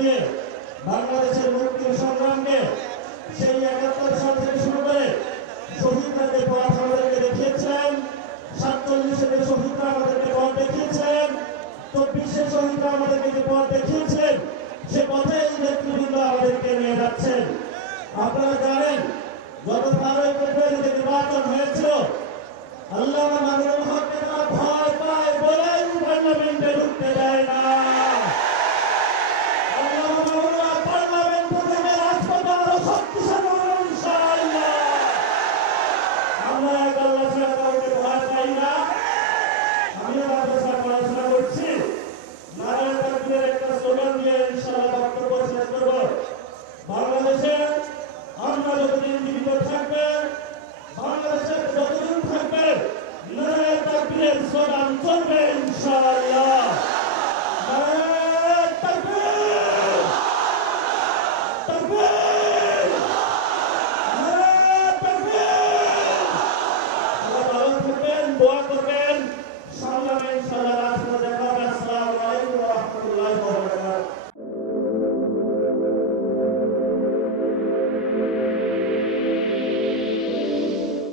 দিয়ে বাংলাদেশের মুক্তির সংগ্রামকে সেই ৭১ সাল থেকে শুরু করে শহীদরা যে পথ আমাদেরকে দেখিয়েছেন, ৪৭-এর শহীদরা আমাদেরকে পথ দেখিয়েছেন, ২৪-এর শহীদরা আমাদেরকে যে পথ দেখিয়েছেন, সে পথে এই নেতৃবৃন্দ আমাদেরকে নিয়ে যাচ্ছেন। আপনারা জানেন গত ১২ ফেব্রুয়ারি যে নির্বাচন হয়েছিল, আল্লামা মামুনুল হককে তারা ভয় পায় বলেই পার্লামেন্টে ঢুকতে দেয় না। আল্লামা মামুনুল হক পার্লামেন্ট থেকে রাজপথে আরো শক্তিশালী হবে ইনশাআল্লাহ। আমরা এক আল্লাহ ছাড়া কাউকে ভয় পাই না। আমিও মাদ্রাসা পড়াশোনা করছি, নারায়ণ তাকবীরের একটা স্লোগান দিয়ে ইনশাআল্লাহ বক্তব্য শেষ করব। বাংলাদেশে আমরা যতদিন জীবিত থাকবে, বাংলাদেশের যতদিন থাকবে, নারায়ণ তাকবীরের স্লোগান চলবে ইনশাআল্লাহ।